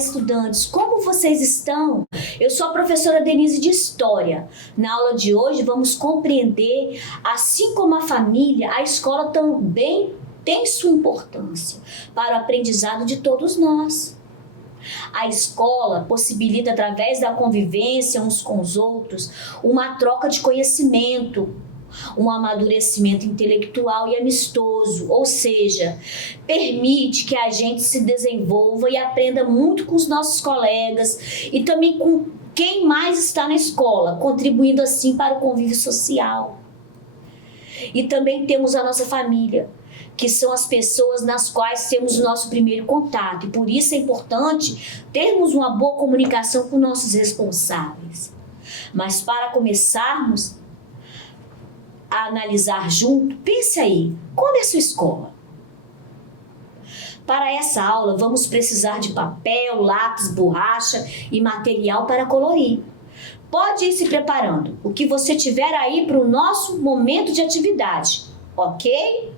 estudantes, como vocês estão? Eu sou a professora Denise de História. Na aula de hoje vamos compreender, assim como a família, a escola também tem sua importância para o aprendizado de todos nós. A escola possibilita, através da convivência uns com os outros, uma troca de conhecimento, um amadurecimento intelectual e amistoso, ou seja, permite que a gente se desenvolva e aprenda muito com os nossos colegas e também com quem mais está na escola, contribuindo assim para o convívio social. E também temos a nossa família, que são as pessoas nas quais temos o nosso primeiro contato, e por isso é importante termos uma boa comunicação com nossos responsáveis. Mas para começarmos a analisar junto, pense aí, como é a sua escola? Para essa aula, vamos precisar de papel, lápis, borracha e material para colorir. Pode ir se preparando, o que você tiver aí para o nosso momento de atividade, ok?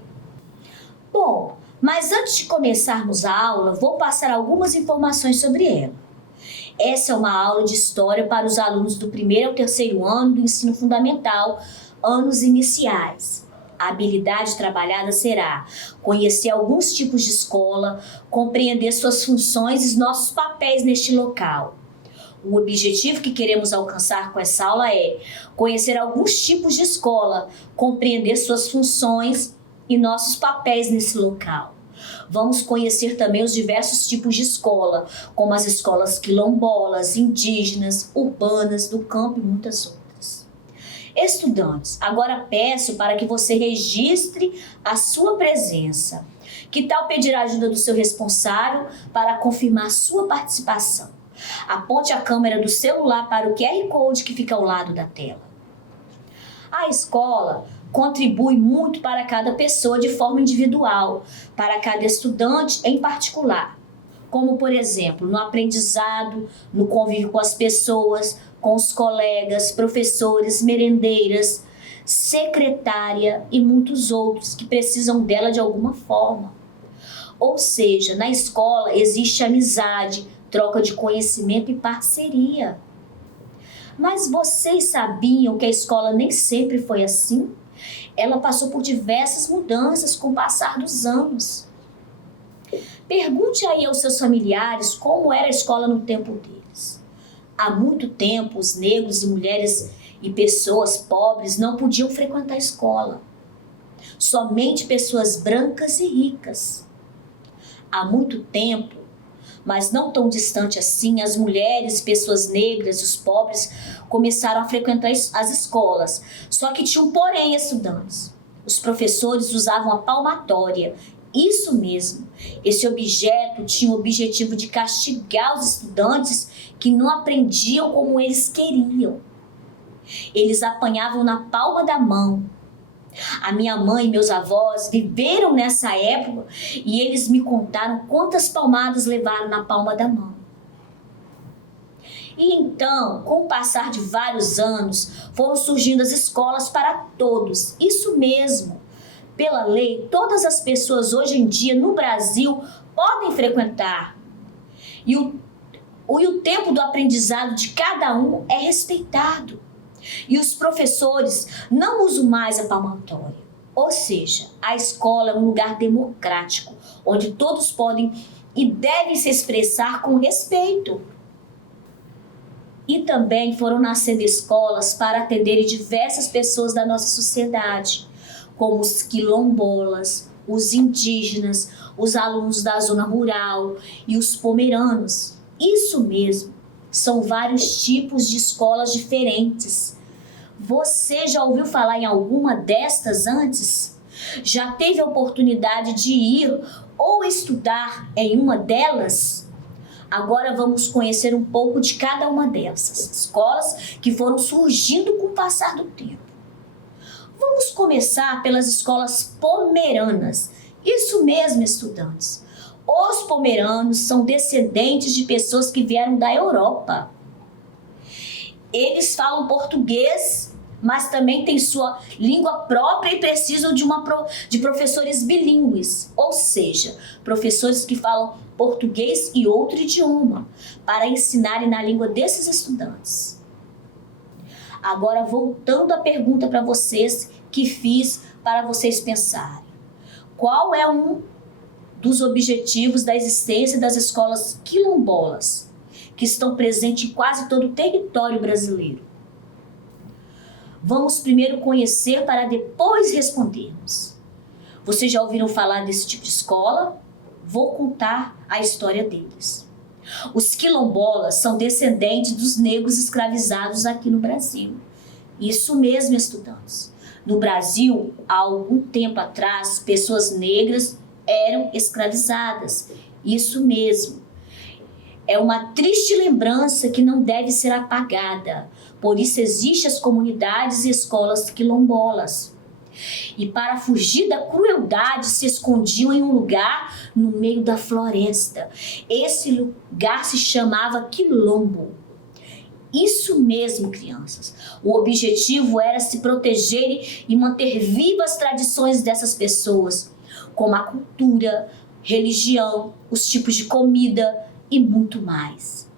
Bom, mas antes de começarmos a aula, vou passar algumas informações sobre ela. Essa é uma aula de história para os alunos do 1º ao 3º ano do ensino fundamental, anos iniciais. A habilidade trabalhada será conhecer alguns tipos de escola, compreender suas funções e nossos papéis neste local. O objetivo que queremos alcançar com essa aula é conhecer alguns tipos de escola, compreender suas funções e nossos papéis nesse local. Vamos conhecer também os diversos tipos de escola, como as escolas quilombolas, indígenas, urbanas, do campo e muitas outras. Estudantes, agora peço para que você registre a sua presença. Que tal pedir a ajuda do seu responsável para confirmar sua participação? Aponte a câmera do celular para o QR Code que fica ao lado da tela. A escola contribui muito para cada pessoa de forma individual, para cada estudante em particular, como, por exemplo, no aprendizado, no convívio com as pessoas, com os colegas, professores, merendeiras, secretária e muitos outros que precisam dela de alguma forma. Ou seja, na escola existe amizade, troca de conhecimento e parceria. Mas vocês sabiam que a escola nem sempre foi assim? Ela passou por diversas mudanças com o passar dos anos. Pergunte aí aos seus familiares como era a escola no tempo deles. Há muito tempo, os negros e mulheres e pessoas pobres não podiam frequentar a escola. Somente pessoas brancas e ricas. Há muito tempo, mas não tão distante assim, as mulheres, pessoas negras e os pobres começaram a frequentar as escolas. Só que tinha um porém, estudantes. Os professores usavam a palmatória. Isso mesmo. Esse objeto tinha o objetivo de castigar os estudantes que não aprendiam como eles queriam. Eles apanhavam na palma da mão. A minha mãe e meus avós viveram nessa época e eles me contaram quantas palmadas levaram na palma da mão. E então, com o passar de vários anos, foram surgindo as escolas para todos. Isso mesmo. Pela lei, todas as pessoas hoje em dia no Brasil podem frequentar. E o tempo do aprendizado de cada um é respeitado. E os professores não usam mais a palmatória. Ou seja, a escola é um lugar democrático, onde todos podem e devem se expressar com respeito. E também foram nascendo escolas para atenderem diversas pessoas da nossa sociedade, como os quilombolas, os indígenas, os alunos da zona rural e os pomeranos. Isso mesmo, são vários tipos de escolas diferentes. Você já ouviu falar em alguma destas antes? Já teve a oportunidade de ir ou estudar em uma delas? Agora vamos conhecer um pouco de cada uma dessas escolas que foram surgindo com o passar do tempo. Vamos começar pelas escolas pomeranas. Isso mesmo, estudantes. Os pomeranos são descendentes de pessoas que vieram da Europa. Eles falam português, mas também têm sua língua própria e precisam de professores bilíngues. Ou ou seja, professores que falam português e outro idioma, para ensinarem na língua desses estudantes. Agora, voltando à pergunta para vocês que fiz para vocês pensarem. Qual é um dos objetivos da existência das escolas quilombolas, que estão presentes em quase todo o território brasileiro? Vamos primeiro conhecer para depois respondermos. Vocês já ouviram falar desse tipo de escola? Vou contar a história deles. Os quilombolas são descendentes dos negros escravizados aqui no Brasil. Isso mesmo, estudantes. No Brasil, há algum tempo atrás, pessoas negras eram escravizadas. Isso mesmo. É uma triste lembrança que não deve ser apagada. Por isso existem as comunidades e escolas quilombolas. E para fugir da crueldade se escondiam em um lugar no meio da floresta. Esse lugar se chamava quilombo. Isso mesmo, crianças. O objetivo era se protegerem e manter vivas as tradições dessas pessoas, como a cultura, religião, os tipos de comida e muito mais.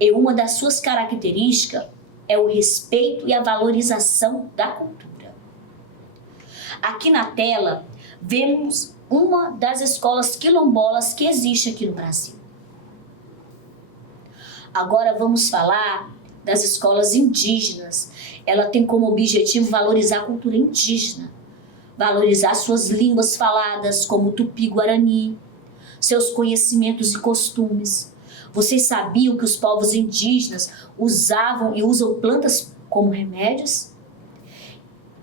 E uma das suas características é o respeito e a valorização da cultura. Aqui na tela, vemos uma das escolas quilombolas que existe aqui no Brasil. Agora vamos falar das escolas indígenas. Ela tem como objetivo valorizar a cultura indígena, valorizar suas línguas faladas, como o tupi-guarani, seus conhecimentos e costumes. Vocês sabiam que os povos indígenas usavam e usam plantas como remédios?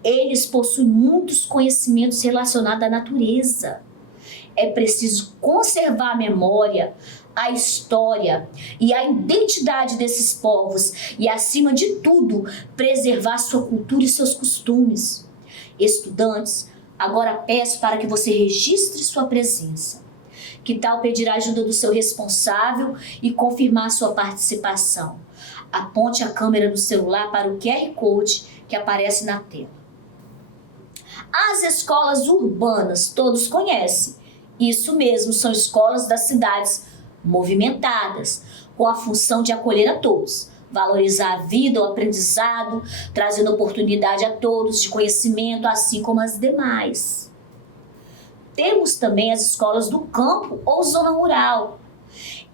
Eles possuem muitos conhecimentos relacionados à natureza. É preciso conservar a memória, a história e a identidade desses povos e, acima de tudo, preservar sua cultura e seus costumes. Estudantes, agora peço para que você registre sua presença. Que tal pedir a ajuda do seu responsável e confirmar sua participação? Aponte a câmera do celular para o QR Code que aparece na tela. As escolas urbanas, todos conhecem. Isso mesmo, são escolas das cidades movimentadas, com a função de acolher a todos, valorizar a vida, o aprendizado, trazendo oportunidade a todos de conhecimento, assim como as demais. Temos também as escolas do campo ou zona rural.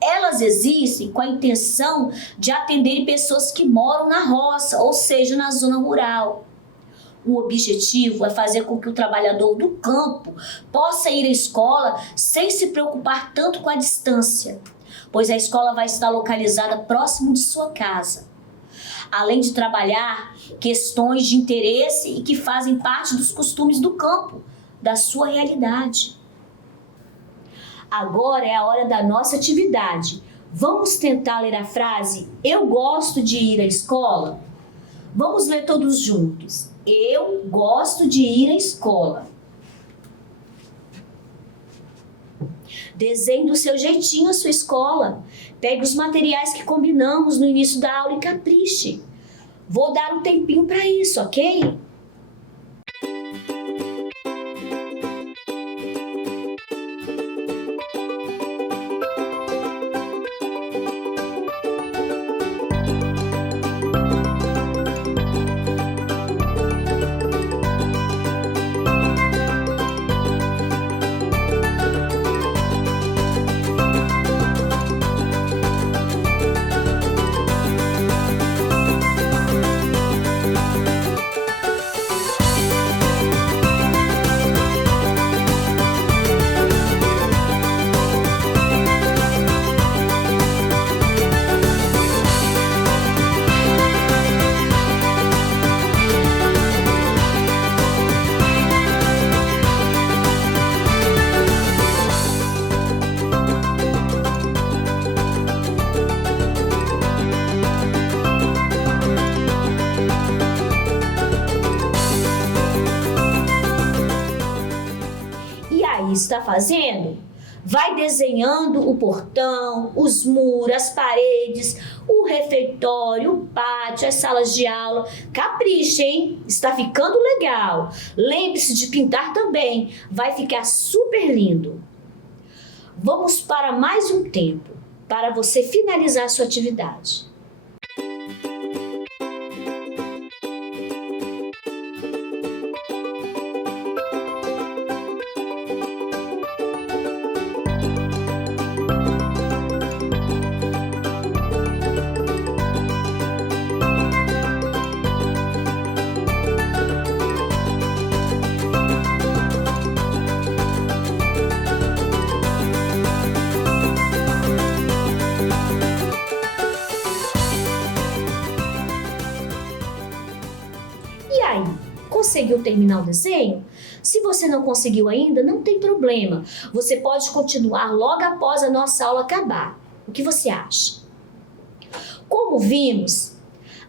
Elas existem com a intenção de atenderem pessoas que moram na roça, ou seja, na zona rural. O objetivo é fazer com que o trabalhador do campo possa ir à escola sem se preocupar tanto com a distância, pois a escola vai estar localizada próximo de sua casa. Além de trabalhar questões de interesse e que fazem parte dos costumes do campo, da sua realidade. Agora é a hora da nossa atividade. Vamos tentar ler a frase "Eu gosto de ir à escola"? Vamos ler todos juntos. Eu gosto de ir à escola. Desenhe do seu jeitinho a sua escola. Pegue os materiais que combinamos no início da aula e capriche. Vou dar um tempinho para isso, ok? Está fazendo? Vai desenhando o portão, os muros, as paredes, o refeitório, o pátio, as salas de aula. Capricha, hein? Está ficando legal. Lembre-se de pintar também. Vai ficar super lindo. Vamos para mais um tempo, para você finalizar sua atividade. E aí, conseguiu terminar o desenho? Se você não conseguiu ainda, não tem problema. Você pode continuar logo após a nossa aula acabar. O que você acha? Como vimos,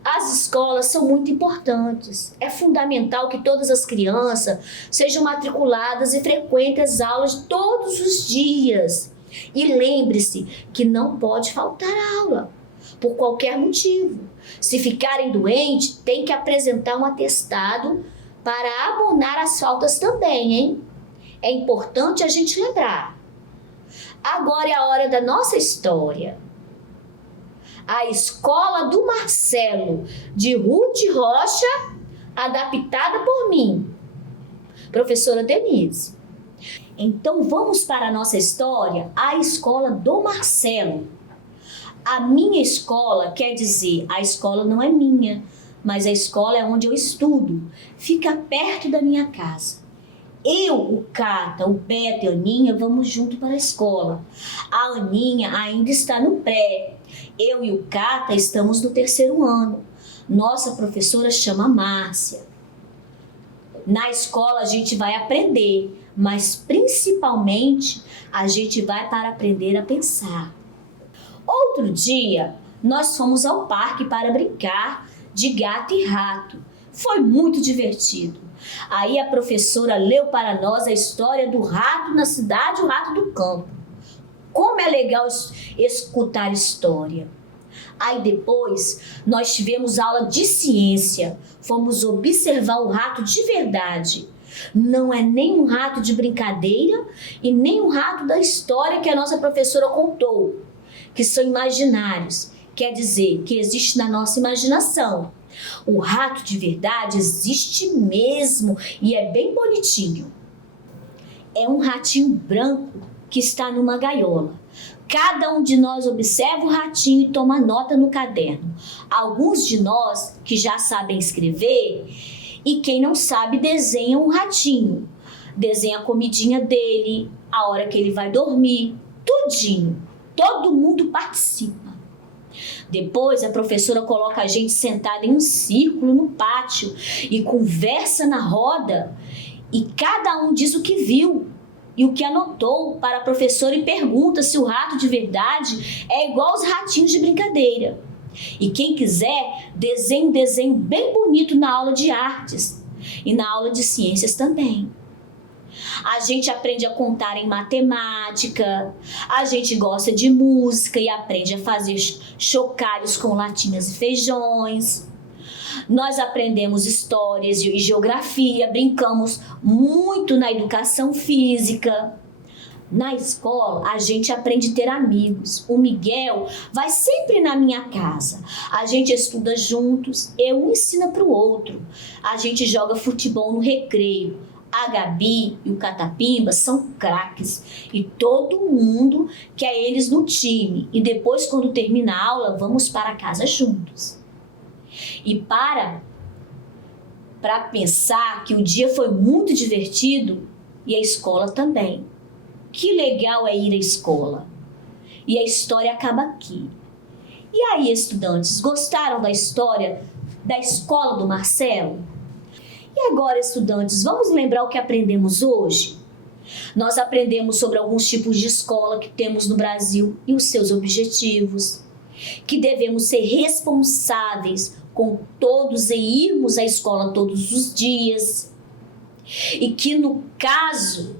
as escolas são muito importantes. É fundamental que todas as crianças sejam matriculadas e frequentem as aulas todos os dias. E lembre-se que não pode faltar aula, por qualquer motivo. Se ficarem doentes, tem que apresentar um atestado para abonar as faltas também, hein? É importante a gente lembrar. Agora é a hora da nossa história. A Escola do Marcelo, de Ruth Rocha, adaptada por mim, professora Denise. Então vamos para a nossa história, a Escola do Marcelo. A minha escola quer dizer, a escola não é minha, mas a escola é onde eu estudo. Fica perto da minha casa. Eu, o Cata, o Beto e a Aninha vamos junto para a escola. A Aninha ainda está no pré. Eu e o Cata estamos no 3º ano. Nossa professora chama Márcia. Na escola a gente vai aprender, mas principalmente a gente vai para aprender a pensar. Outro dia, nós fomos ao parque para brincar de gato e rato. Foi muito divertido. Aí a professora leu para nós a história do rato na cidade e o rato do campo. Como é legal escutar história. Aí depois, nós tivemos aula de ciência. Fomos observar o rato de verdade. Não é nem um rato de brincadeira e nem um rato da história que a nossa professora contou, que são imaginários, quer dizer, que existe na nossa imaginação. O rato de verdade existe mesmo e é bem bonitinho. É um ratinho branco que está numa gaiola. Cada um de nós observa o ratinho e toma nota no caderno. Alguns de nós que já sabem escrever e quem não sabe desenha um ratinho. Desenha a comidinha dele, a hora que ele vai dormir, tudinho. Todo mundo participa. Depois a professora coloca a gente sentada em um círculo no pátio e conversa na roda e cada um diz o que viu e o que anotou para a professora e pergunta se o rato de verdade é igual aos ratinhos de brincadeira. E quem quiser, desenha um desenho bem bonito na aula de artes e na aula de ciências também. A gente aprende a contar em matemática, a gente gosta de música e aprende a fazer chocalhos com latinhas e feijões. Nós aprendemos histórias e geografia, brincamos muito na educação física. Na escola, a gente aprende a ter amigos. O Miguel vai sempre na minha casa. A gente estuda juntos, um ensina para o outro. A gente joga futebol no recreio. A Gabi e o Catapimba são craques e todo mundo quer eles no time. E depois, quando termina a aula, vamos para casa juntos. E para pensar que o dia foi muito divertido e a escola também. Que legal é ir à escola. E a história acaba aqui. E aí, estudantes, gostaram da história da escola do Marcelo? E agora, estudantes, vamos lembrar o que aprendemos hoje? Nós aprendemos sobre alguns tipos de escola que temos no Brasil e os seus objetivos, que devemos ser responsáveis com todos e irmos à escola todos os dias, e que no caso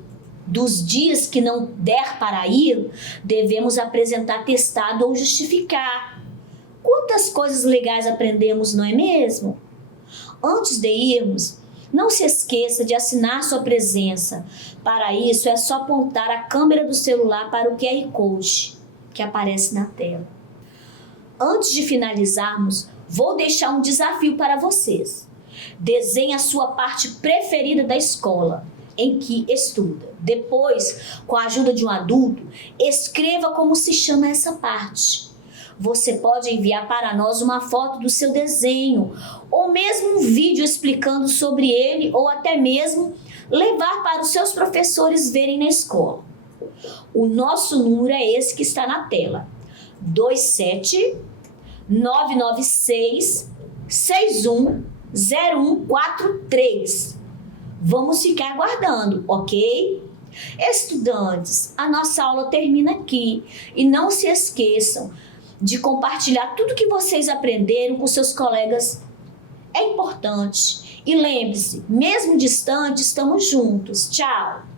Dos dias que não der para ir, devemos apresentar atestado ou justificar. Quantas coisas legais aprendemos, não é mesmo? Antes de irmos, não se esqueça de assinar sua presença. Para isso, é só apontar a câmera do celular para o QR Code que aparece na tela. Antes de finalizarmos, vou deixar um desafio para vocês. Desenhe a sua parte preferida da escola em que estuda. Depois, com a ajuda de um adulto, escreva como se chama essa parte. Você pode enviar para nós uma foto do seu desenho, ou mesmo um vídeo explicando sobre ele, ou até mesmo levar para os seus professores verem na escola. O nosso número é esse que está na tela: 27-996-610143. Vamos ficar aguardando, ok? Estudantes, a nossa aula termina aqui. E não se esqueçam de compartilhar tudo que vocês aprenderam com seus colegas. É importante. E lembre-se, mesmo distante, estamos juntos. Tchau!